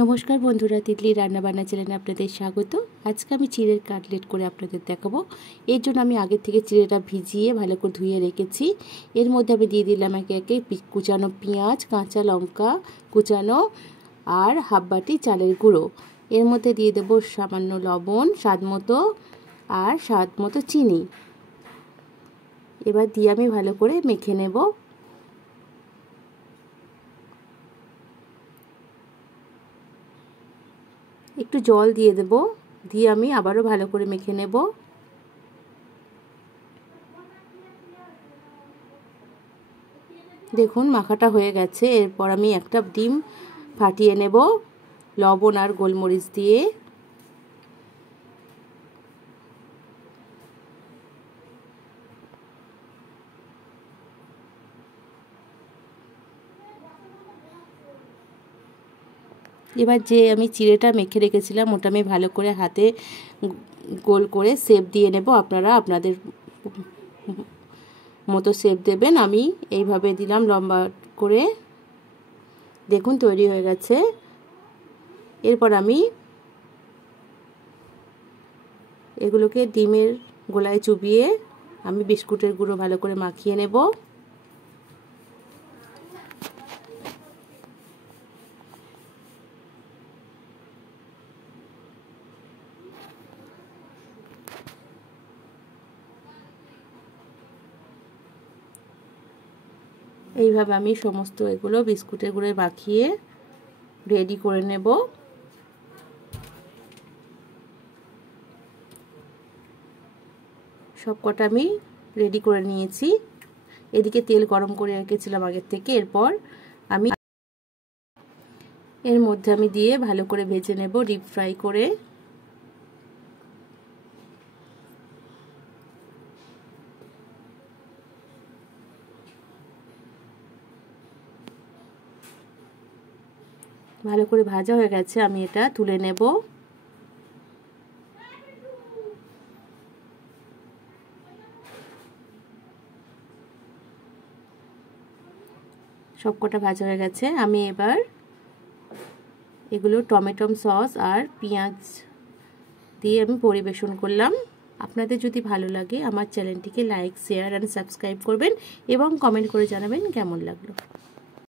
নমস্কার বন্ধুরা, তিতলি রান্নাবান্না চ্যানেলে আপনাদের স্বাগত। আজকে আমি চিড়ের কাটলেট করে আপনাদের দেখাবো। এর জন্য আমি আগে থেকে চিড়েটা ভিজিয়ে ভালো করে ধুয়ে রেখেছি। এর মধ্যে আমি দিয়ে দিলাম একে একে কুচানো পেঁয়াজ, কাঁচা লঙ্কা কুচানো আর হাফ বাটি চালের গুঁড়ো। এর মধ্যে দিয়ে দেবো সামান্য লবণ স্বাদ মতো আর স্বাদ মতো চিনি। এবার দিয়ে আমি ভালো করে মেখে নেব। একটু জল দিয়ে দেব, দিয়ে আমি আবারও ভালো করে মেখে নেব। দেখুন মাখাটা হয়ে গেছে। এরপর আমি একটা ডিম ফাটিয়ে নেব লবণ আর গোলমরিচ দিয়ে। এবার যে আমি চিড়েটা মেখে রেখেছিলাম ওটা আমি ভালো করে হাতে গোল করে শেপ দিয়ে নেব। আপনারা আপনাদের মতো শেপ দেবেন। আমি এইভাবে দিলাম লম্বা করে। দেখুন তৈরি হয়ে গেছে। এরপর আমি এগুলোকে ডিমের গোলায় চুবিয়ে আমি বিস্কুটের গুঁড়ো ভালো করে মাখিয়ে নেব। এইভাবে আমি সমস্ত এগুলো বিস্কুটের গুঁড়োয় মাখিয়ে রেডি করে নেব। সব কটা আমি রেডি করে নিয়েছি। এদিকে তেল গরম করে রেখেছিলাম আগের থেকে। এরপর আমি এর মধ্যে আমি দিয়ে ভালো করে ভেজে নেব, ডিপ ফ্রাই করে। ভালো করে ভাজা হয়ে গেছে, আমি এটা তুলে নেব। সবকটা ভাজা হয়ে গেছে। আমি এবার এগুলো টমেটো সস আর পেঁয়াজ দিয়ে আমি পরিবেশন করলাম। আপনাদের যদি ভালো লাগে আমার চ্যানেলটিকে লাইক, শেয়ার আর সাবস্ক্রাইব করবেন এবং কমেন্ট করে জানাবেন কেমন লাগলো।